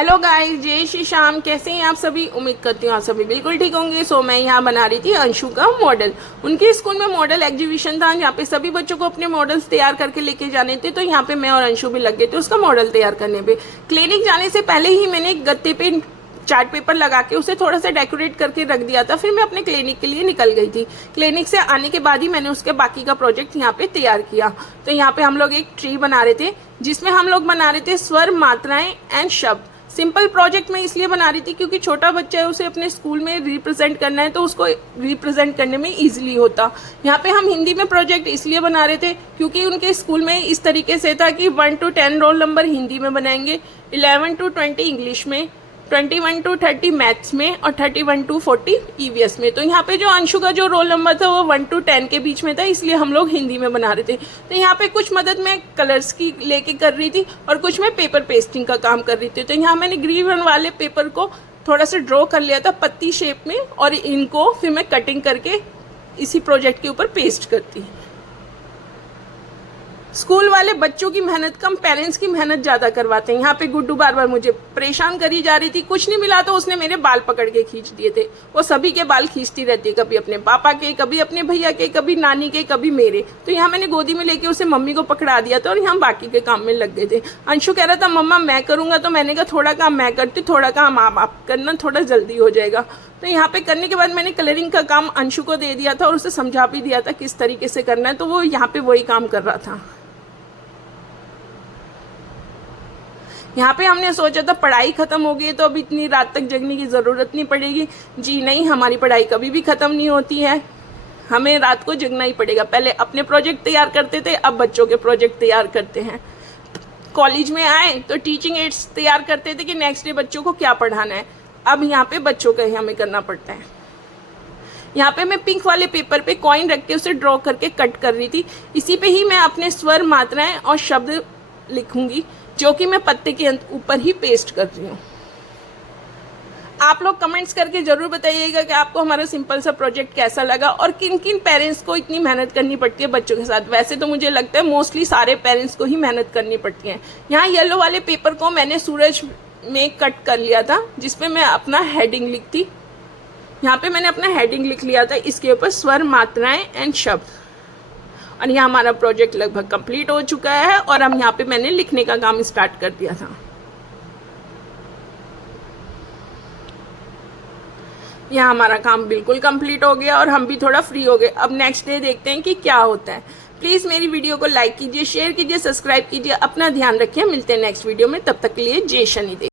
Hello guys, जय श्री श्याम। कैसे हैं आप सभी? उम्मीद करती हूँ आप सभी बिल्कुल ठीक होंगे। सो मैं यहाँ बना रही थी अंशु का मॉडल। उनके स्कूल में मॉडल एग्जीबिशन था जहाँ पे सभी बच्चों को अपने मॉडल्स तैयार करके लेके जाने थे। तो यहाँ पे मैं और अंशु भी लग गए थे उसका मॉडल तैयार करने पे। क्लिनिक जाने से पहले ही मैंने एक गत्ते पे चार्ट पेपर लगा के उसे थोड़ा सा डेकोरेट करके रख दिया था। फिर मैं अपने क्लिनिक के लिए निकल गई थी। क्लिनिक से आने के बाद ही मैंने उसके बाकी का प्रोजेक्ट यहाँ पे तैयार किया। तो यहाँ पे हम लोग एक ट्री बना रहे थे जिसमें हम लोग बना रहे थे स्वर, मात्राएं एंड शब्द। सिंपल प्रोजेक्ट मैं इसलिए बना रही थी क्योंकि छोटा बच्चा है, उसे अपने स्कूल में रिप्रेजेंट करना है तो उसको रिप्रेजेंट करने में इजीली होता। यहाँ पे हम हिंदी में प्रोजेक्ट इसलिए बना रहे थे क्योंकि उनके स्कूल में इस तरीके से था कि 1 to 10 रोल नंबर हिंदी में बनाएंगे, 11 to 20 इंग्लिश में, 21 to 30 मैथ्स में और 31 to 40 ईवीएस में। तो यहाँ पे जो अंशु का जो रोल नंबर था वो 1 to 10 के बीच में था, इसलिए हम लोग हिंदी में बना रहे थे। तो यहाँ पे कुछ मदद मैं कलर्स की लेके कर रही थी और कुछ मैं पेपर पेस्टिंग का काम कर रही थी। तो यहाँ मैंने ग्रीन वाले पेपर को थोड़ा सा ड्रॉ कर लिया था पत्ती शेप में और इनको फिर मैं कटिंग करके इसी प्रोजेक्ट के ऊपर पेस्ट करती। स्कूल वाले बच्चों की मेहनत कम, पेरेंट्स की मेहनत ज्यादा करवाते हैं। यहाँ पे गुड्डू बार बार मुझे परेशान करी जा रही थी। कुछ नहीं मिला तो उसने मेरे बाल पकड़ के खींच दिए थे। वो सभी के बाल खींचती रहती है, कभी अपने पापा के, कभी अपने भैया के, कभी नानी के, कभी मेरे। तो यहाँ मैंने गोदी में लेके उसे मम्मी को पकड़ा दिया था और यहाँ बाकी के काम में लग गए थे। अंशु कह रहा था मम्मा मैं करूंगा, तो मैंने कहा थोड़ा काम मैं करती, थोड़ा काम आप करना, थोड़ा जल्दी हो जाएगा। तो यहाँ पे करने के बाद मैंने कलरिंग का काम अंशु को दे दिया था और उसे समझा भी दिया था किस तरीके से करना है। तो वो यहाँ पे वही काम कर रहा था। यहाँ पे हमने सोचा था पढ़ाई खत्म हो गई तो अब इतनी रात तक जगने की ज़रूरत नहीं पड़ेगी। जी नहीं, हमारी पढ़ाई कभी भी ख़त्म नहीं होती है, हमें रात को जगना ही पड़ेगा। पहले अपने प्रोजेक्ट तैयार करते थे, अब बच्चों के प्रोजेक्ट तैयार करते हैं। कॉलेज में आए तो टीचिंग एड्स तैयार करते थे कि नेक्स्ट डे बच्चों को क्या पढ़ाना है। अब यहाँ पे बच्चों का ही हमें करना पड़ता है। यहाँ पे मैं पिंक वाले पेपर पे कॉइन रख के उसे ड्रॉ करके कट कर रही थी। इसी पे ही मैं अपने स्वर, मात्राएं और शब्द लिखूंगी जो कि मैं पत्ते के ऊपर ही पेस्ट कर रही हूँ। आप लोग कमेंट्स करके जरूर बताइएगा कि आपको हमारा सिंपल सा प्रोजेक्ट कैसा लगा और किन किन पेरेंट्स को इतनी मेहनत करनी पड़ती है बच्चों के साथ। वैसे तो मुझे लगता है मोस्टली सारे पेरेंट्स को ही मेहनत करनी पड़ती है। यहाँ येलो वाले पेपर को मैंने सूरज में कट कर लिया था जिसपे मैं अपना हेडिंग लिखती। यहाँ पे मैंने अपना हेडिंग लिख लिया था, इसके ऊपर स्वर, मात्राएं एंड शब्द। और यहाँ हमारा प्रोजेक्ट लगभग कंप्लीट हो चुका है और हम यहाँ पे मैंने लिखने का काम स्टार्ट कर दिया था। यहाँ हमारा काम बिल्कुल कंप्लीट हो गया और हम भी थोड़ा फ्री हो गए। अब नेक्स्ट डे देखते हैं कि क्या होता है। प्लीज़ मेरी वीडियो को लाइक कीजिए, शेयर कीजिए, सब्सक्राइब कीजिए। अपना ध्यान रखिए। मिलते हैं नेक्स्ट वीडियो में, तब तक के लिए जय शनिदेव।